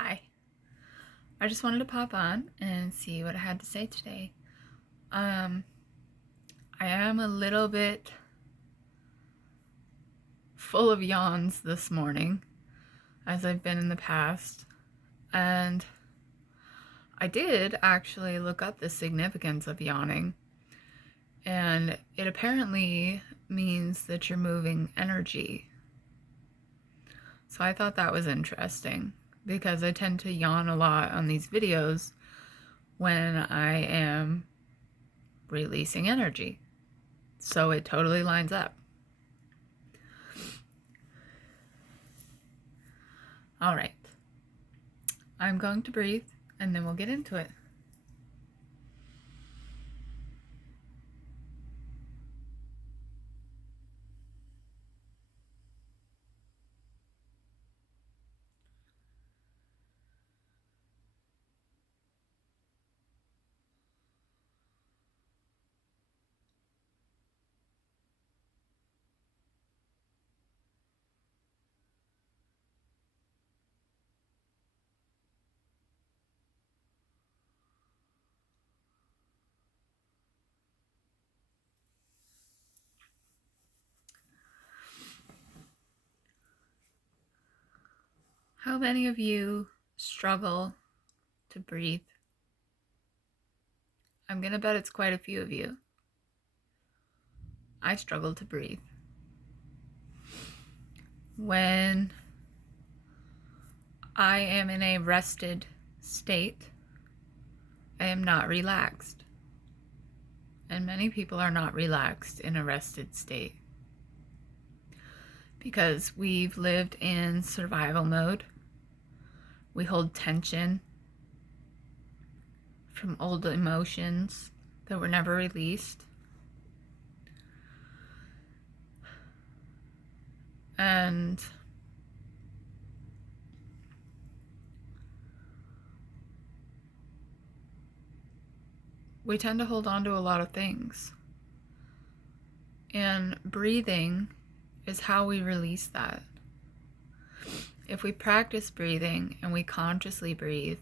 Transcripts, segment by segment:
Hi. I just wanted to pop on and see what I had to say today. I am a little bit full of yawns this morning, as I've been in the past, and I did actually look up the significance of yawning, and it apparently means that you're moving energy. So I thought that was interesting, because I tend to yawn a lot on these videos when I am releasing energy. So it totally lines up. All right. I'm going to breathe and then we'll get into it. How many of you struggle to breathe? I'm going to bet it's quite a few of you. I struggle to breathe. When I am in a rested state, I am not relaxed. And many people are not relaxed in a rested state because we've lived in survival mode. We hold tension from old emotions that were never released. And we tend to hold on to a lot of things. And breathing is how we release that. If we practice breathing and we consciously breathe,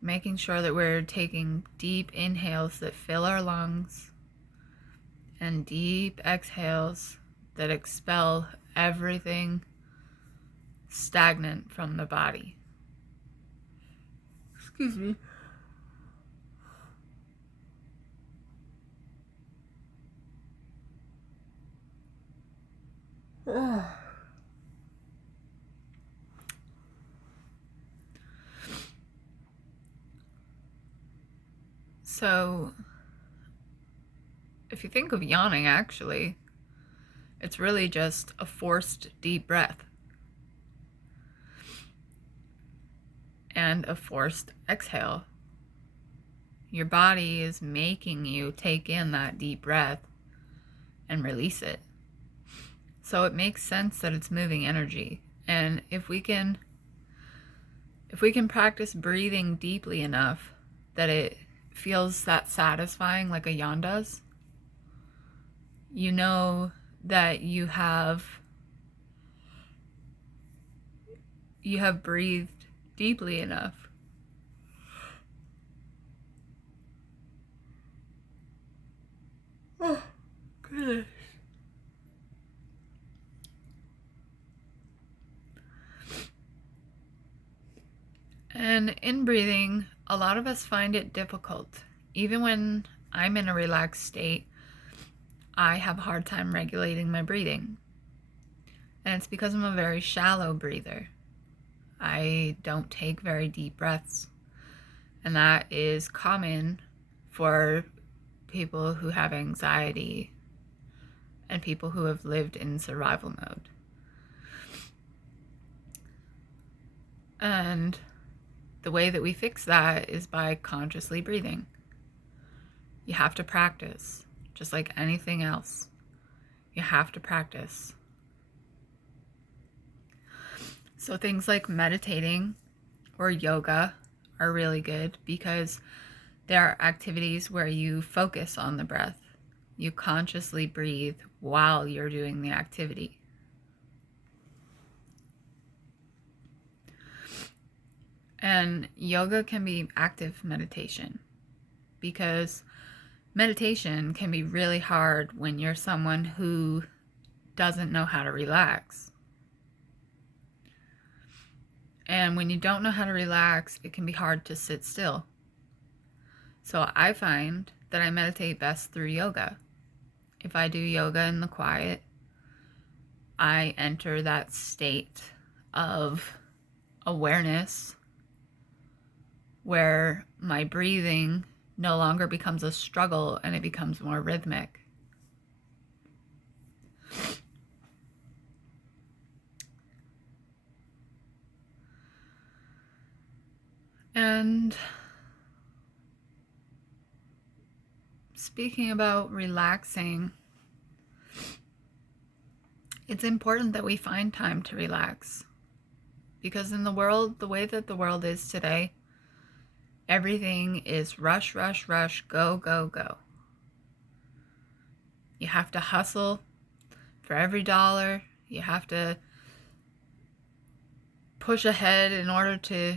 making sure that we're taking deep inhales that fill our lungs and deep exhales that expel everything stagnant from the body. Excuse me. So, if you think of yawning, actually, it's really just a forced deep breath and a forced exhale. Your body is making you take in that deep breath and release it. So it makes sense that it's moving energy. And if we can practice breathing deeply enough that it feels that satisfying like a yawn does, you know that you have breathed deeply enough. Oh, goodness. And in breathing, a lot of us find it difficult. Even when I'm in a relaxed state, I have a hard time regulating my breathing. And it's because I'm a very shallow breather. I don't take very deep breaths. And that is common for people who have anxiety and people who have lived in survival mode. And the way that we fix that is by consciously breathing. You have to practice, just like anything else. You have to practice. So things like meditating or yoga are really good because there are activities where you focus on the breath. You consciously breathe while you're doing the activity. And yoga can be active meditation, because meditation can be really hard when you're someone who doesn't know how to relax. And when you don't know how to relax, it can be hard to sit still. So I find that I meditate best through yoga. If I do yoga in the quiet, I enter that state of awareness where my breathing no longer becomes a struggle and it becomes more rhythmic. And speaking about relaxing, it's important that we find time to relax, because in the world, the way that the world is today, everything is rush, rush, rush, go, go, go. You have to hustle for every dollar. You have to push ahead in order to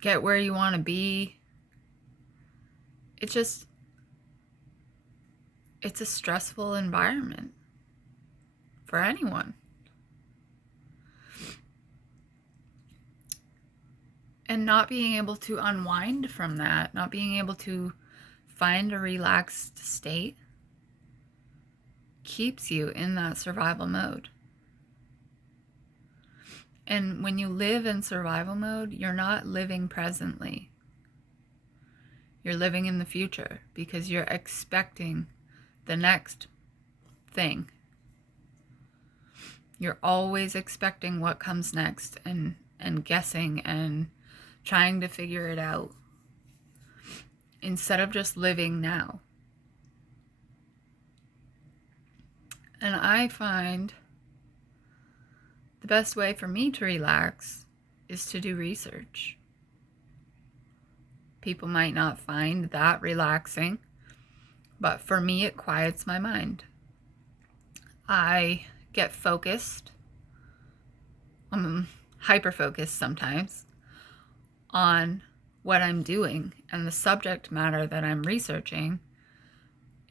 get where you want to be. It's a stressful environment for anyone. And not being able to unwind from that, not being able to find a relaxed state, keeps you in that survival mode. And when you live in survival mode, you're not living presently. You're living in the future, because you're expecting the next thing. You're always expecting what comes next, and guessing and trying to figure it out, instead of just living now. And I find the best way for me to relax is to do research. People might not find that relaxing, but for me, it quiets my mind. I get focused, hyper-focused sometimes, on what I'm doing and the subject matter that I'm researching.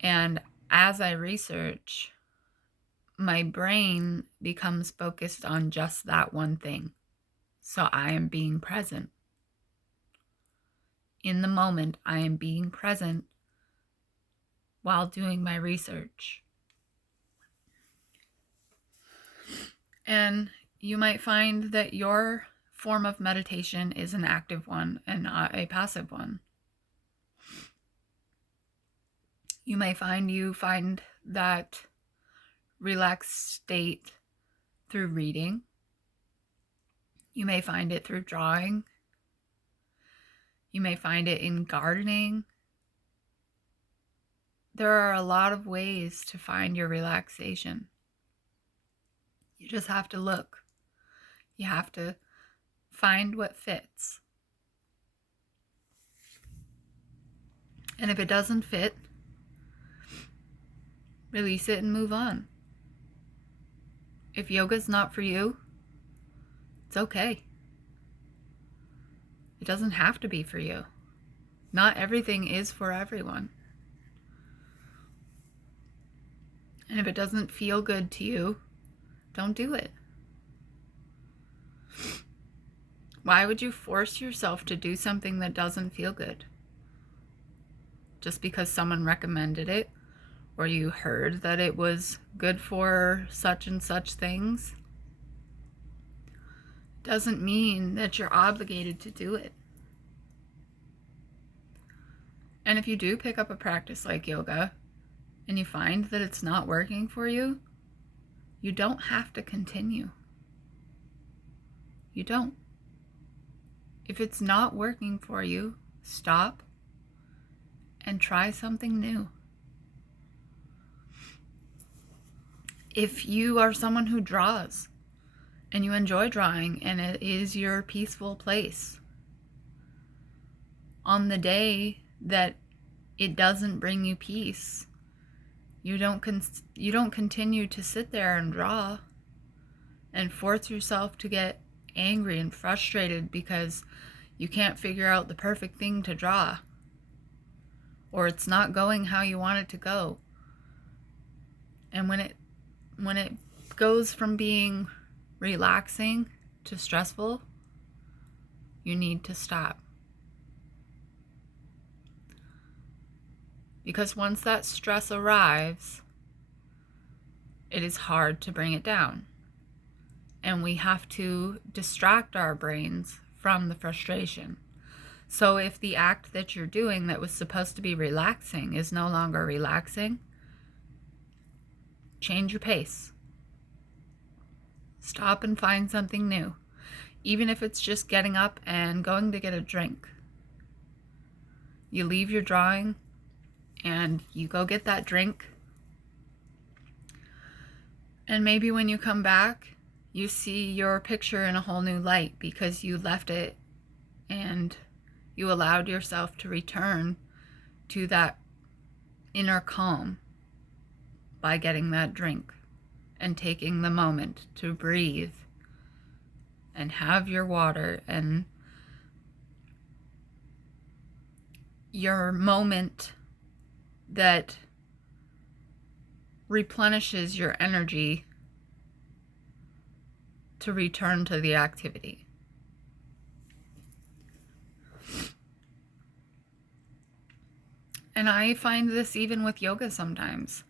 And as I research, my brain becomes focused on just that one thing. So I am being present. In the moment, I am being present while doing my research. And you might find that your form of meditation is an active one and not a passive one. You may find that relaxed state through reading. You may find it through drawing. You may find it in gardening. There are a lot of ways to find your relaxation. You just have to look. You have to find what fits. And if it doesn't fit, release it and move on. If yoga's not for you, it's okay. It doesn't have to be for you. Not everything is for everyone. And if it doesn't feel good to you, don't do it. Why would you force yourself to do something that doesn't feel good? Just because someone recommended it, or you heard that it was good for such and such things, doesn't mean that you're obligated to do it. And if you do pick up a practice like yoga and you find that it's not working for you, you don't have to continue. You don't. If it's not working for you, stop and try something new. If you are someone who draws and you enjoy drawing and it is your peaceful place, on the day that it doesn't bring you peace, you don't continue to sit there and draw and force yourself to get angry and frustrated because You can't figure out the perfect thing to draw, or it's not going how you want it to go. And when it goes from being relaxing to stressful, you need to stop. Because once that stress arrives, it is hard to bring it down. And we have to distract our brains from the frustration. So if the act that you're doing that was supposed to be relaxing is no longer relaxing, change your pace. Stop and find something new. Even if it's just getting up and going to get a drink. You leave your drawing and you go get that drink. And maybe when you come back, you see your picture in a whole new light because you left it and you allowed yourself to return to that inner calm by getting that drink and taking the moment to breathe and have your water and your moment that replenishes your energy to return to the activity. And I find this even with yoga sometimes.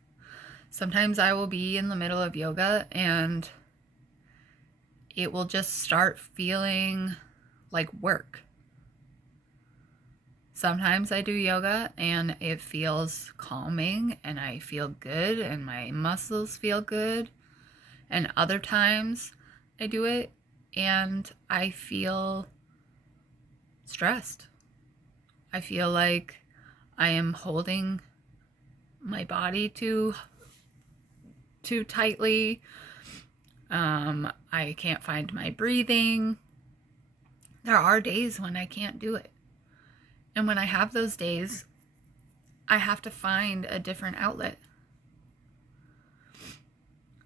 Sometimes I will be in the middle of yoga and it will just start feeling like work. Sometimes I do yoga and it feels calming and I feel good and my muscles feel good. And other times I do it and I feel stressed. I feel like I am holding my body too tightly. I can't find my breathing. There are days when I can't do it. And when I have those days, I have to find a different outlet.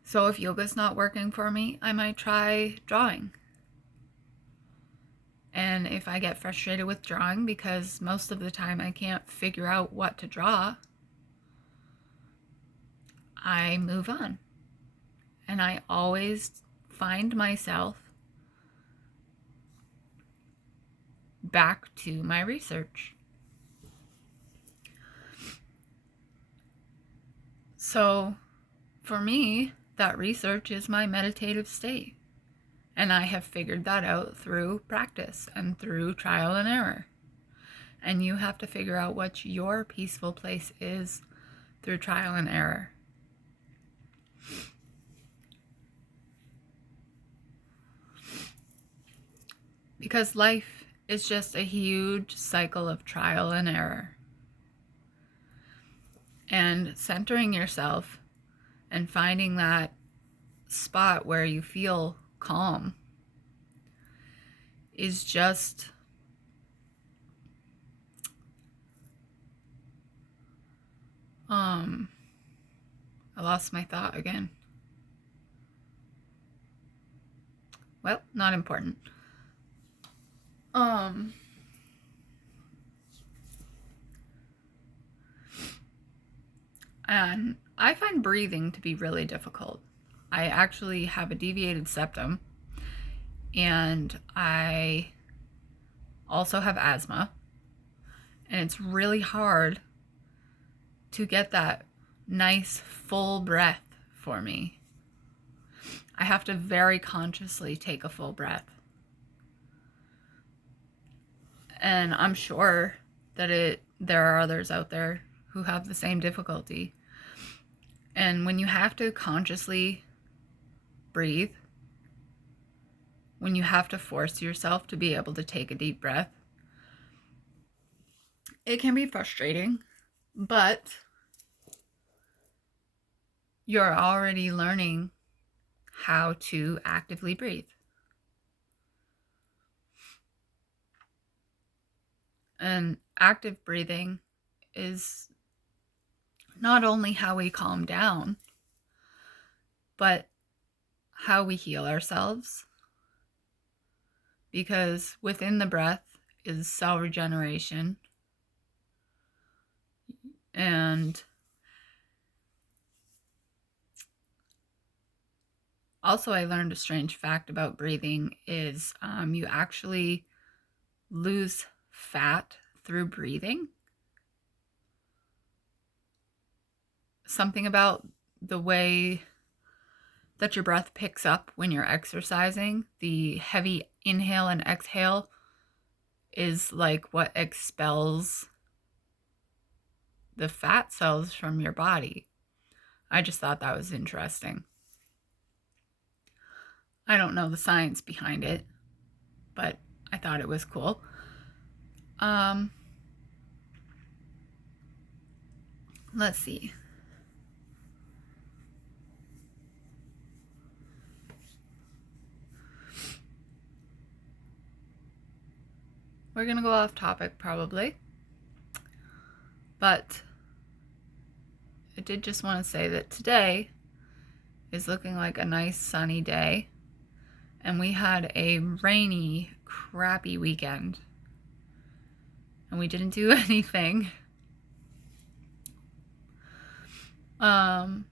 So if yoga's not working for me, I might try drawing. And if I get frustrated with drawing because most of the time I can't figure out what to draw, I move on. And I always find myself back to my research. So for me, that research is my meditative state. And I have figured that out through practice and through trial and error. And you have to figure out what your peaceful place is through trial and error. Because life is just a huge cycle of trial and error. And centering yourself and finding that spot where you feel calm is just I lost my thought again. Well, not important. And I find breathing to be really difficult. I actually have a deviated septum and I also have asthma, and it's really hard to get that nice full breath for me. I have to very consciously take a full breath. And I'm sure that there are others out there who have the same difficulty. And when you have to consciously breathe, when you have to force yourself to be able to take a deep breath, it can be frustrating, but you're already learning how to actively breathe. And active breathing is not only how we calm down, but how we heal ourselves. Because within the breath is cell regeneration. And also, I learned a strange fact about breathing is you actually lose fat through breathing. Something about the way that your breath picks up when you're exercising, the heavy inhale and exhale is like what expels the fat cells from your body. I just thought that was interesting. I don't know the science behind it, but I thought it was cool. Let's see. We're going to go off topic probably, but I did just want to say that today is looking like a nice sunny day, and we had a rainy, crappy weekend, and we didn't do anything. And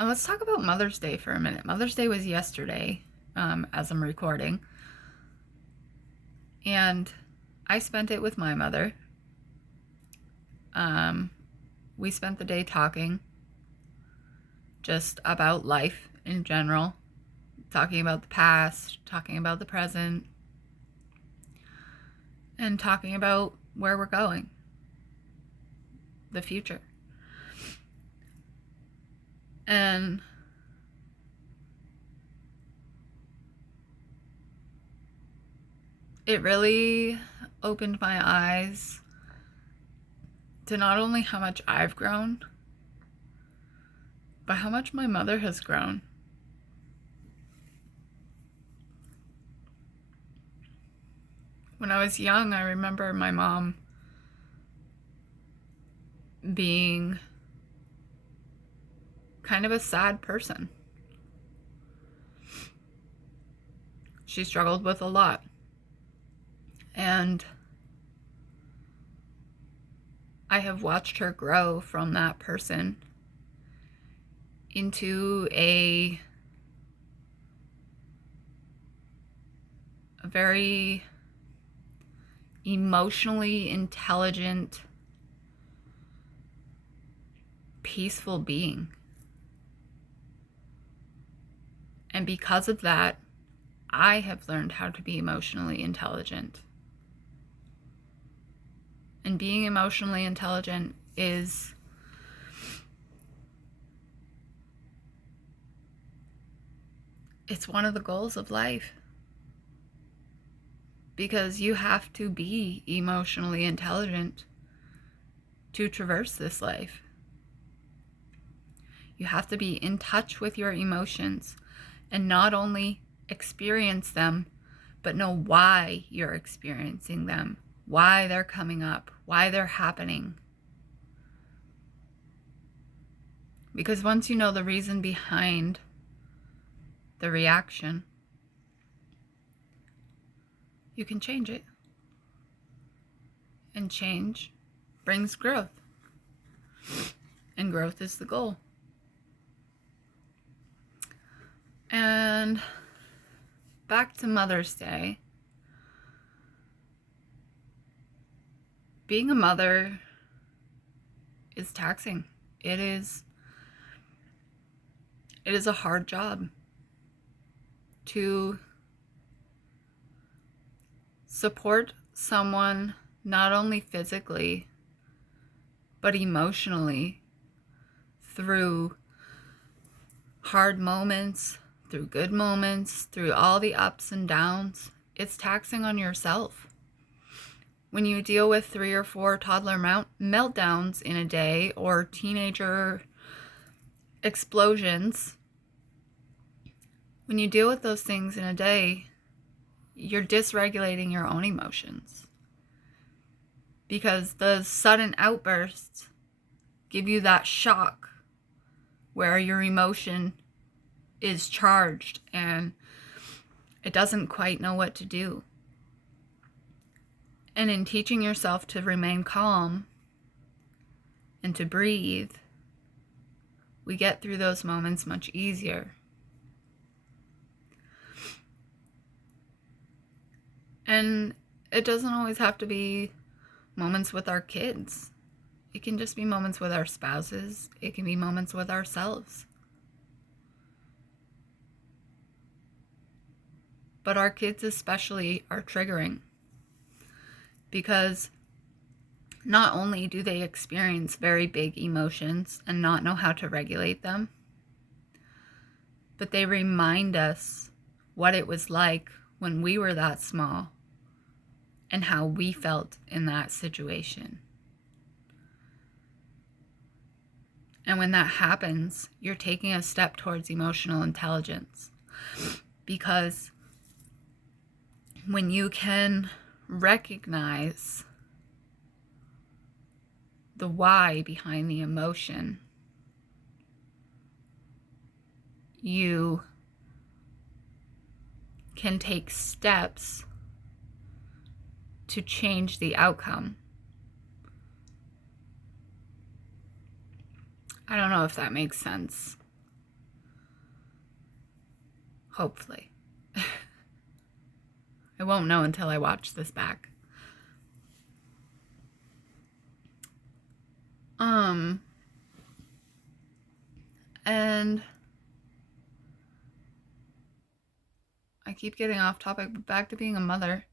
let's talk about Mother's Day for a minute. Mother's Day was yesterday, as I'm recording, and I spent it with my mother. We spent the day talking just about life in general, talking about the past, talking about the present, and talking about where we're going, the future. And it really opened my eyes to not only how much I've grown, but how much my mother has grown. When I was young, I remember my mom being kind of a sad person. She struggled with a lot. And I have watched her grow from that person into a very emotionally intelligent, peaceful being. And because of that, I have learned how to be emotionally intelligent. And being emotionally intelligent is it's one of the goals of life. Because you have to be emotionally intelligent to traverse this life. You have to be in touch with your emotions and not only experience them, but know why you're experiencing them, why they're coming up, why they're happening. Because once you know the reason behind the reaction, you can change it. And change brings growth. And growth is the goal. And back to Mother's Day. Being a mother is taxing. It is a hard job to support someone not only physically but emotionally through hard moments, through good moments, through all the ups and downs. It's taxing on yourself. When you deal with 3 or 4 toddler meltdowns in a day or teenager explosions, when you deal with those things in a day, you're dysregulating your own emotions. Because the sudden outbursts give you that shock where your emotion is charged and it doesn't quite know what to do. And in teaching yourself to remain calm and to breathe, we get through those moments much easier. And it doesn't always have to be moments with our kids. It can just be moments with our spouses. It can be moments with ourselves. But our kids especially are triggering because not only do they experience very big emotions and not know how to regulate them, but they remind us what it was like when we were that small and how we felt in that situation. And when that happens, you're taking a step towards emotional intelligence. Because when you can recognize the why behind the emotion, you can take steps to change the outcome. I don't know if that makes sense. Hopefully. I won't know until I watch this back. And I keep getting off topic, but back to being a mother.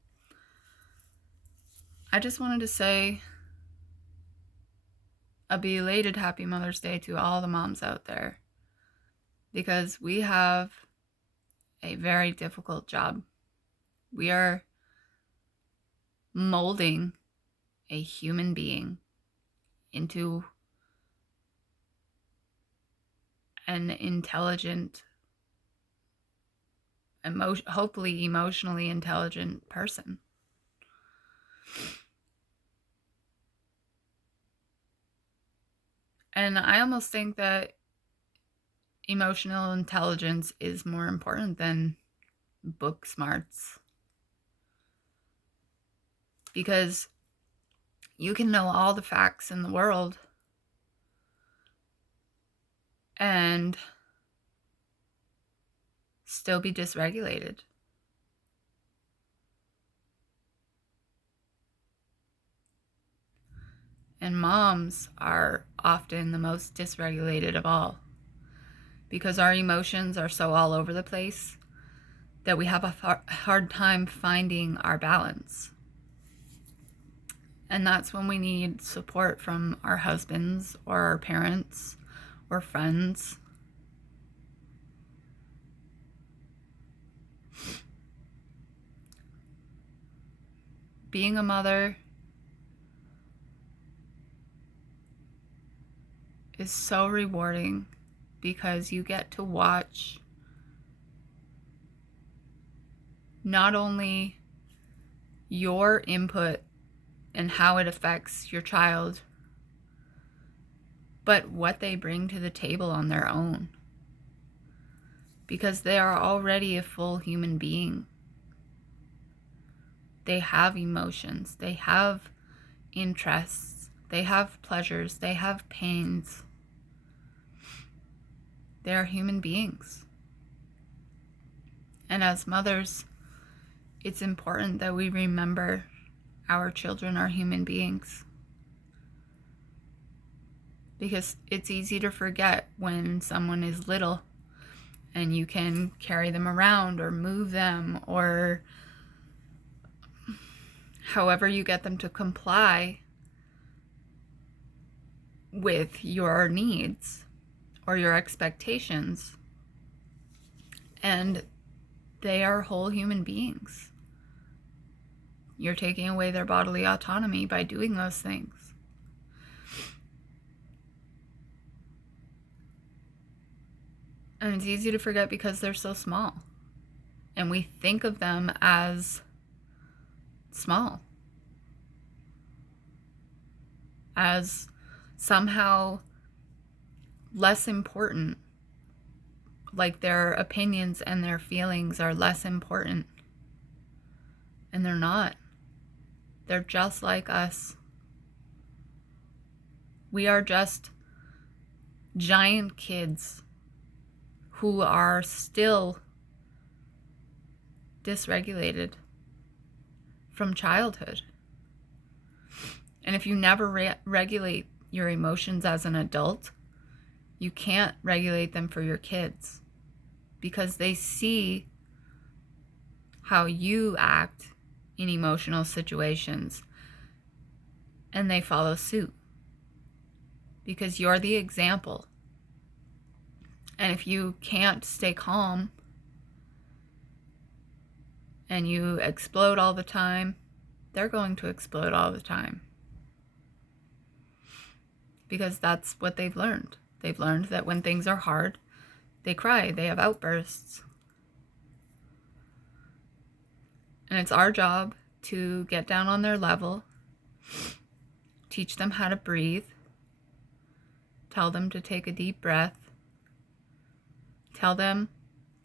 I just wanted to say a belated Happy Mother's Day to all the moms out there, because we have a very difficult job. We are molding a human being into an intelligent, hopefully emotionally intelligent person. And I almost think that emotional intelligence is more important than book smarts. Because you can know all the facts in the world and still be dysregulated. And moms are often the most dysregulated of all, because our emotions are so all over the place that we have a hard time finding our balance. And that's when we need support from our husbands or our parents or friends. Being a mother is so rewarding because you get to watch not only your input and how it affects your child, but what they bring to the table on their own. Because they are already a full human being. They have emotions, they have interests, they have pleasures, they have pains. They are human beings. And as mothers, it's important that we remember our children are human beings. Because it's easy to forget when someone is little and you can carry them around or move them or however you get them to comply with your needs or your expectations. And they are whole human beings. You're taking away their bodily autonomy by doing those things. And it's easy to forget because they're so small. And we think of them as small, as somehow less important, like their opinions and their feelings are less important. And they're not. They're just like us. We are just giant kids who are still dysregulated from childhood. And if you never regulate your emotions as an adult, you can't regulate them for your kids, because they see how you act in emotional situations and they follow suit because you're the example. And if you can't stay calm and you explode all the time, they're going to explode all the time, because that's what they've learned. They've learned that when things are hard, they cry, they have outbursts. And it's our job to get down on their level, teach them how to breathe, tell them to take a deep breath, tell them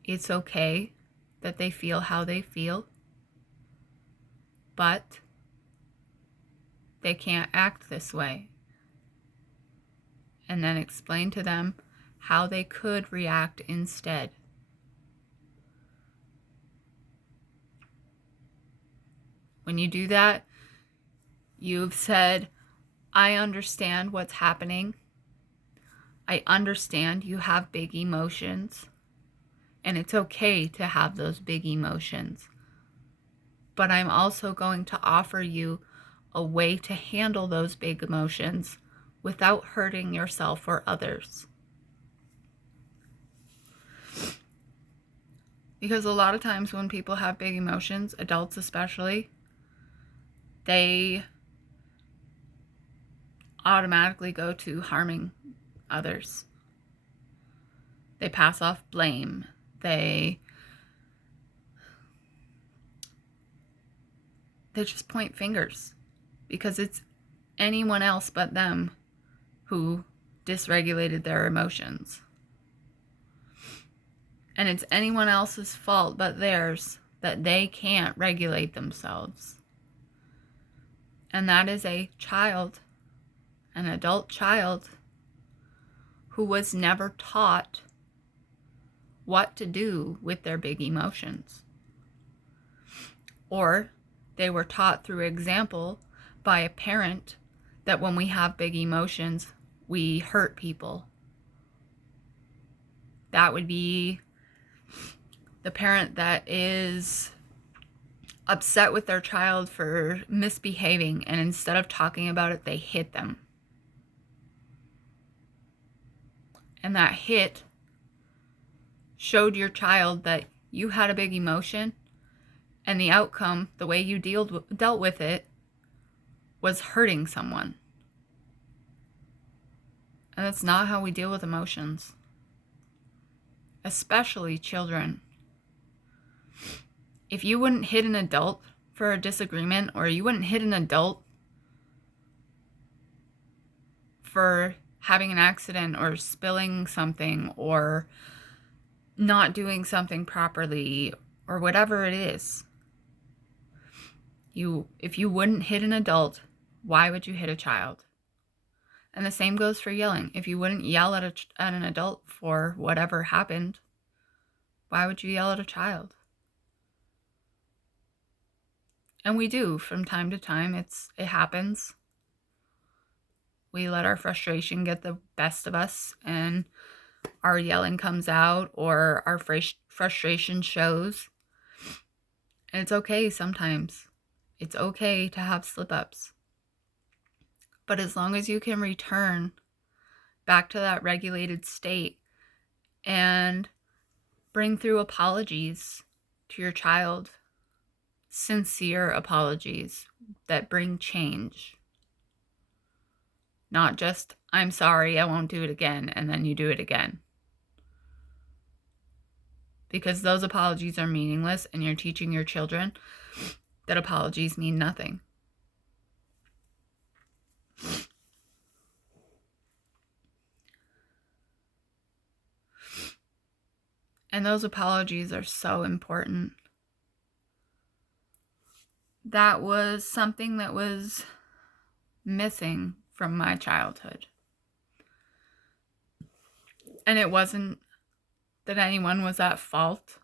it's okay that they feel how they feel, but they can't act this way. And then explain to them how they could react instead. When you do that, you've said, I understand what's happening. I understand you have big emotions, and it's okay to have those big emotions. But I'm also going to offer you a way to handle those big emotions without hurting yourself or others. Because a lot of times when people have big emotions, adults especially, they automatically go to harming others. They pass off blame. They just point fingers because it's anyone else but them who dysregulated their emotions. And it's anyone else's fault but theirs that they can't regulate themselves. And that is a child, an adult child, who was never taught what to do with their big emotions. Or they were taught through example by a parent that when we have big emotions, we hurt people. That would be the parent that is upset with their child for misbehaving, and instead of talking about it, they hit them. And that hit showed your child that you had a big emotion, and the outcome, the way you dealt with it, was hurting someone. And that's not how we deal with emotions, especially children. If you wouldn't hit an adult for a disagreement, or you wouldn't hit an adult for having an accident or spilling something or not doing something properly or whatever it is, if you wouldn't hit an adult, why would you hit a child? And the same goes for yelling. If you wouldn't yell at an adult for whatever happened, why would you yell at a child? And we do from time to time. It happens. We let our frustration get the best of us, and our yelling comes out, or our frustration shows. And it's okay sometimes. It's okay to have slip-ups. But as long as you can return back to that regulated state and bring through apologies to your child, sincere apologies that bring change. Not just, I'm sorry, I won't do it again, and then you do it again. Because those apologies are meaningless, and you're teaching your children that apologies mean nothing. And those apologies are so important. that was something that was missing from my childhood. And it wasn't that anyone was at fault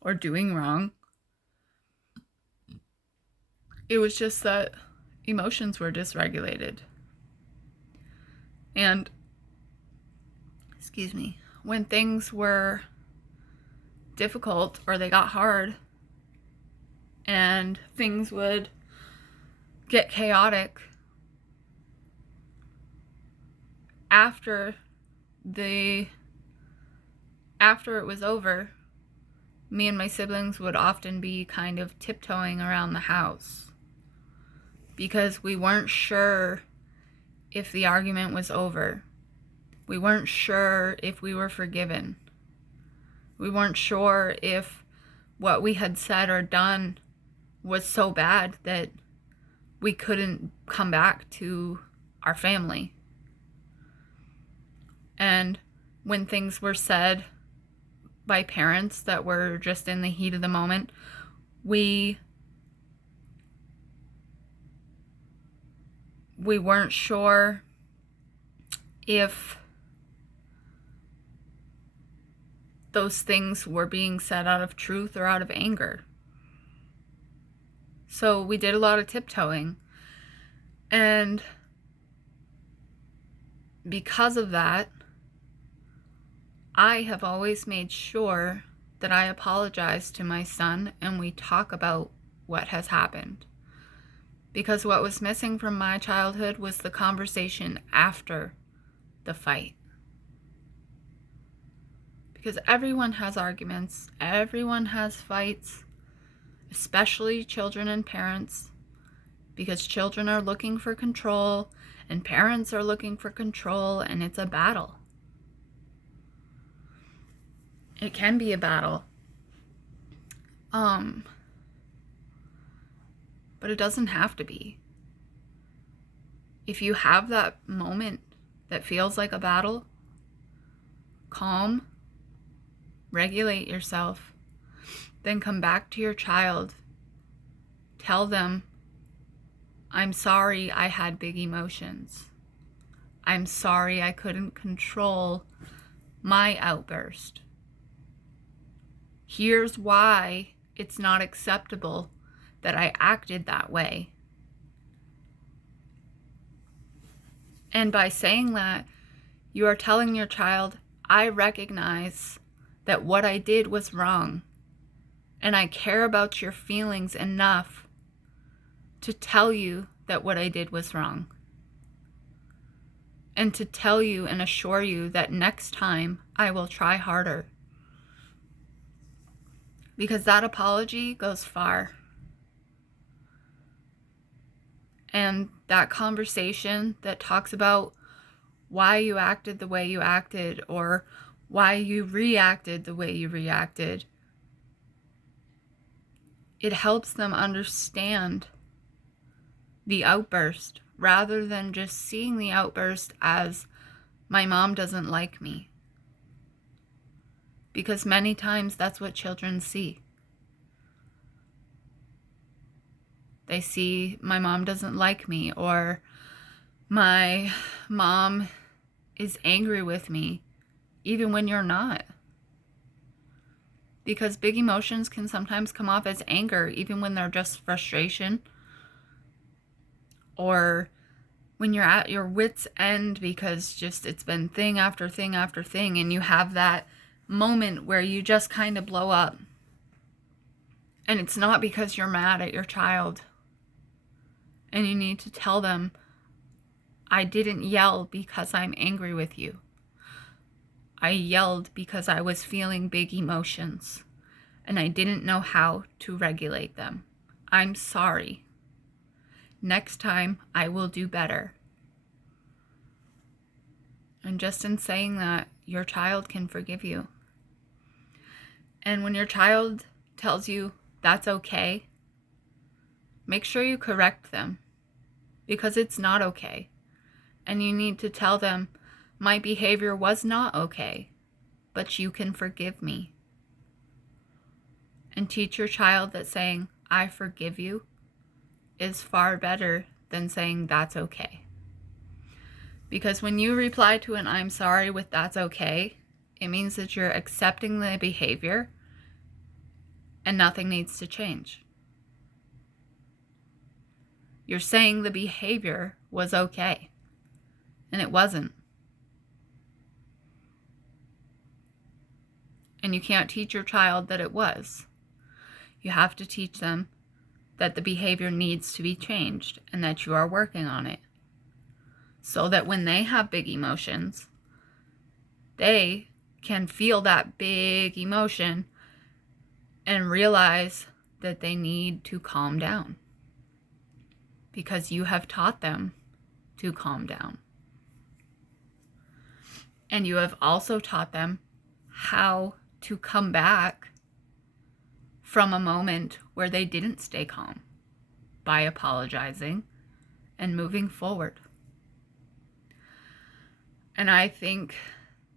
or doing wrong. It was just that emotions were dysregulated. And, when things were difficult or they got hard and things would get chaotic, after it was over, me and my siblings would often be kind of tiptoeing around the house because we weren't sure if the argument was over. We weren't sure if we were forgiven. We weren't sure if what we had said or done was so bad that we couldn't come back to our family. And when things were said by parents that were just in the heat of the moment, we weren't sure if those things were being said out of truth or out of anger. So we did a lot of tiptoeing. And because of that, I have always made sure that I apologize to my son and we talk about what has happened. Because what was missing from my childhood was the conversation after the fight. Because everyone has arguments, everyone has fights, especially children and parents, because children are looking for control and parents are looking for control, and it's a battle. It can be a battle. But it doesn't have to be. If you have that moment that feels like a battle, calm, regulate yourself, then come back to your child. Tell them, I'm sorry I had big emotions. I'm sorry I couldn't control my outburst. Here's why it's not acceptable that I acted that way. And by saying that, you are telling your child, I recognize that what I did was wrong, and I care about your feelings enough to tell you that what I did was wrong. And to tell you and assure you that next time I will try harder. Because that apology goes far. And that conversation that talks about why you acted the way you acted or why you reacted the way you reacted, it helps them understand the outburst rather than just seeing the outburst as my mom doesn't like me. Because many times that's what children see. They see my mom doesn't like me, or my mom is angry with me, even when you're not. Because big emotions can sometimes come off as anger, even when they're just frustration. Or when you're at your wit's end because just it's been thing after thing after thing, and you have that moment where you just kind of blow up. And it's not because you're mad at your child. And you need to tell them, I didn't yell because I'm angry with you. I yelled because I was feeling big emotions and I didn't know how to regulate them. I'm sorry. Next time I will do better. And just in saying that, your child can forgive you. And when your child tells you that's okay, make sure you correct them, because it's not okay. And you need to tell them, my behavior was not okay, but you can forgive me. And teach your child that saying, I forgive you, is far better than saying that's okay. Because when you reply to an I'm sorry with that's okay, it means that you're accepting the behavior and nothing needs to change. You're saying the behavior was okay, and it wasn't. And you can't teach your child that it was. You have to teach them that the behavior needs to be changed and that you are working on it. So that when they have big emotions, they can feel that big emotion and realize that they need to calm down. Because you have taught them to calm down. And you have also taught them how to come back from a moment where they didn't stay calm by apologizing and moving forward. And I think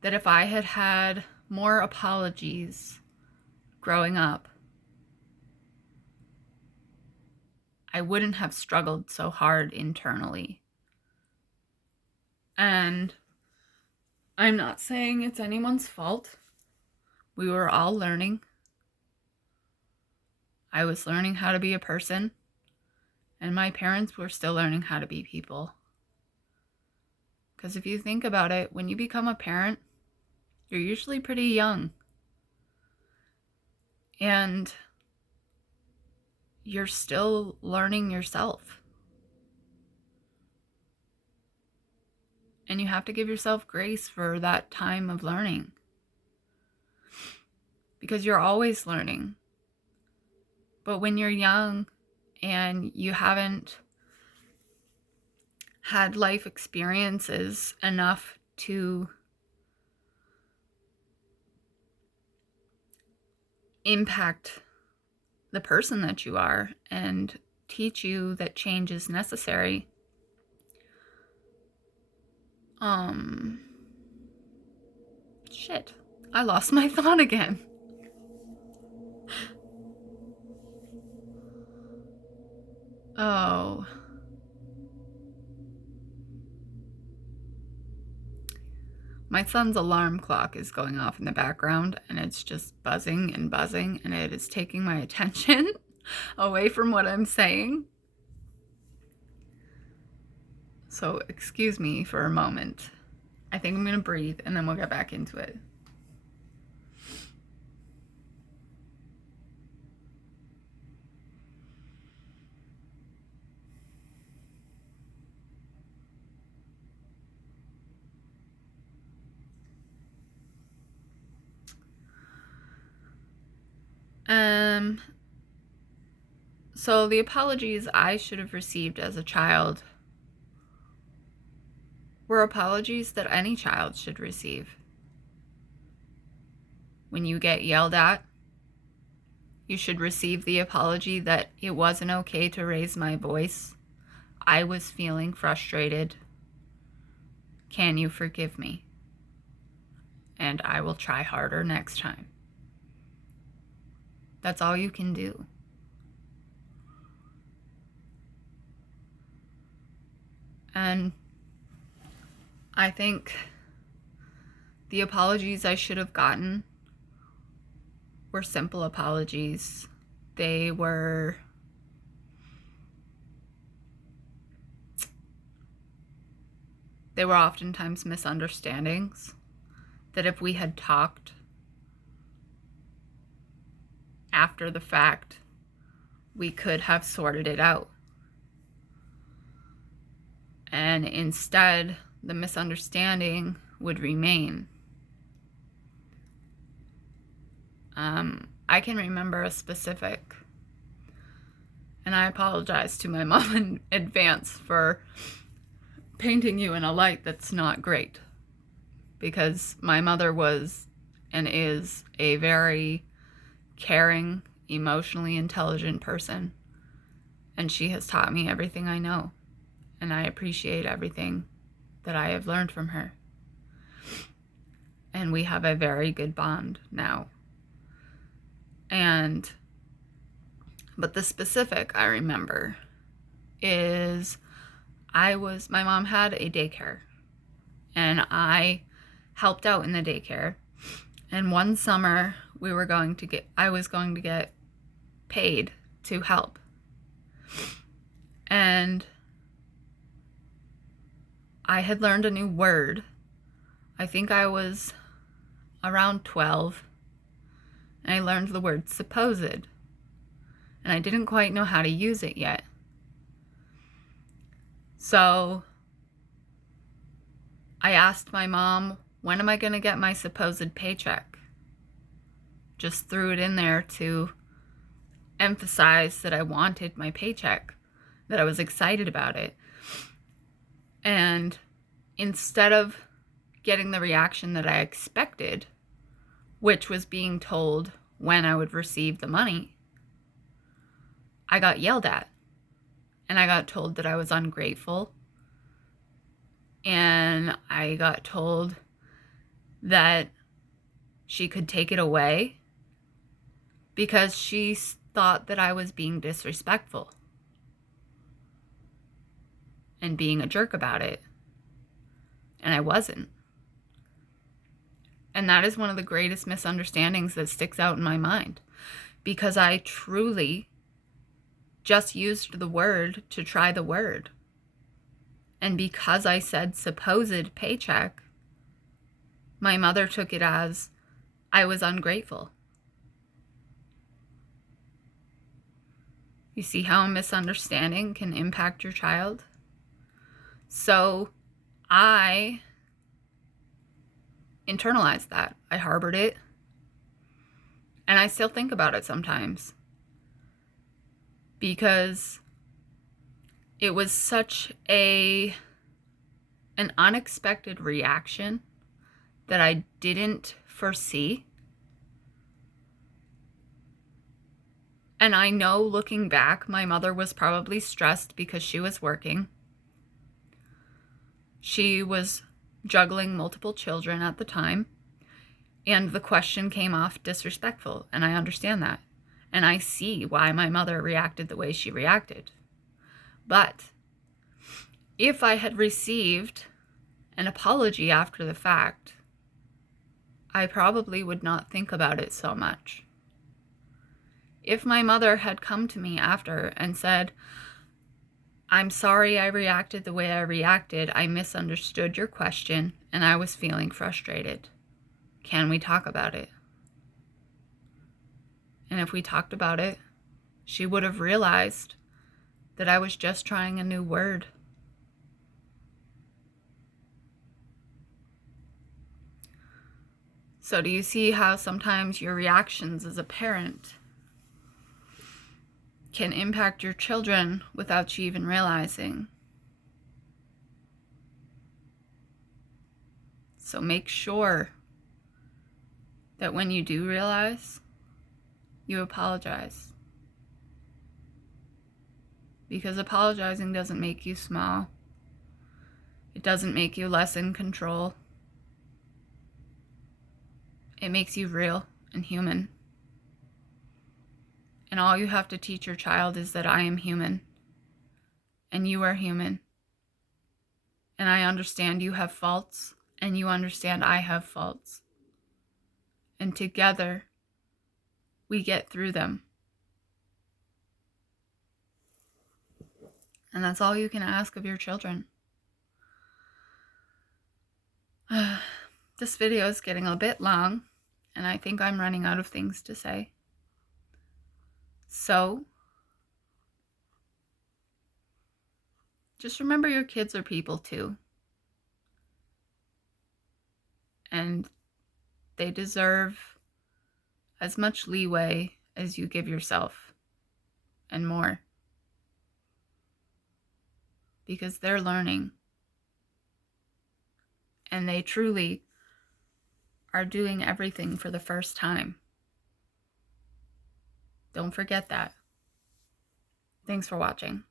that if I had had more apologies growing up, I wouldn't have struggled so hard internally. And I'm not saying it's anyone's fault. We were all learning. I was learning how to be a person, and my parents were still learning how to be people. Because if you think about it, when you become a parent, you're usually pretty young. And you're still learning yourself. And you have to give yourself grace for that time of learning. Because you're always learning. But when you're young and you haven't had life experiences enough to impact the person that you are and teach you that change is necessary, shit, I lost my thought again. Oh. My son's alarm clock is going off in the background, and it's just buzzing and buzzing, and it is taking my attention away from what I'm saying. So excuse me for a moment. I think I'm going to breathe, and then we'll get back into it. So the apologies I should have received as a child were apologies that any child should receive. When you get yelled at, you should receive the apology that it wasn't okay to raise my voice. I was feeling frustrated. Can you forgive me? And I will try harder next time. That's all you can do. And I think the apologies I should have gotten were simple apologies. They were oftentimes misunderstandings that if we had talked after the fact, we could have sorted it out. And instead, the misunderstanding would remain. I can remember a specific, and I apologize to my mom in advance for painting you in a light that's not great, because my mother was and is a very caring, emotionally intelligent person, and she has taught me everything I know, and I appreciate everything that I have learned from her. And we have a very good bond now. But the specific I remember is my mom had a daycare, and I helped out in the daycare. And one summer I was going to get paid to help. And I had learned a new word. I think I was around 12, and I learned the word supposed, and I didn't quite know how to use it yet. So I asked my mom, when am I going to get my supposed paycheck? Just threw it in there to emphasize that I wanted my paycheck, that I was excited about it. And instead of getting the reaction that I expected, which was being told when I would receive the money, I got yelled at. And I got told that I was ungrateful. And I got told that she could take it away because she thought that I was being disrespectful and being a jerk about it. And I wasn't. And that is one of the greatest misunderstandings that sticks out in my mind, because I truly just used the word to try the word. And because I said supposed paycheck, my mother took it as I was ungrateful. You see how a misunderstanding can impact your child? So I internalized that. I harbored it. And I still think about it sometimes, because it was such an unexpected reaction that I didn't foresee. And I know, looking back, my mother was probably stressed because she was working. She was juggling multiple children at the time, and the question came off disrespectful, and I understand that. And I see why my mother reacted the way she reacted. But if I had received an apology after the fact, I probably would not think about it so much. If my mother had come to me after and said, I'm sorry I reacted the way I reacted. I misunderstood your question and I was feeling frustrated. Can we talk about it? And if we talked about it, she would have realized that I was just trying a new word. So do you see how sometimes your reactions as a parent can impact your children without you even realizing? So make sure that when you do realize, you apologize. Because apologizing doesn't make you small. It doesn't make you less in control. It makes you real and human. And all you have to teach your child is that I am human. And you are human. And I understand you have faults. And you understand I have faults. And together, we get through them. And that's all you can ask of your children. This video is getting a bit long, and I think I'm running out of things to say. So, just remember your kids are people too. And they deserve as much leeway as you give yourself, and more. Because they're learning. And they truly are doing everything for the first time. Don't forget that. Thanks for watching.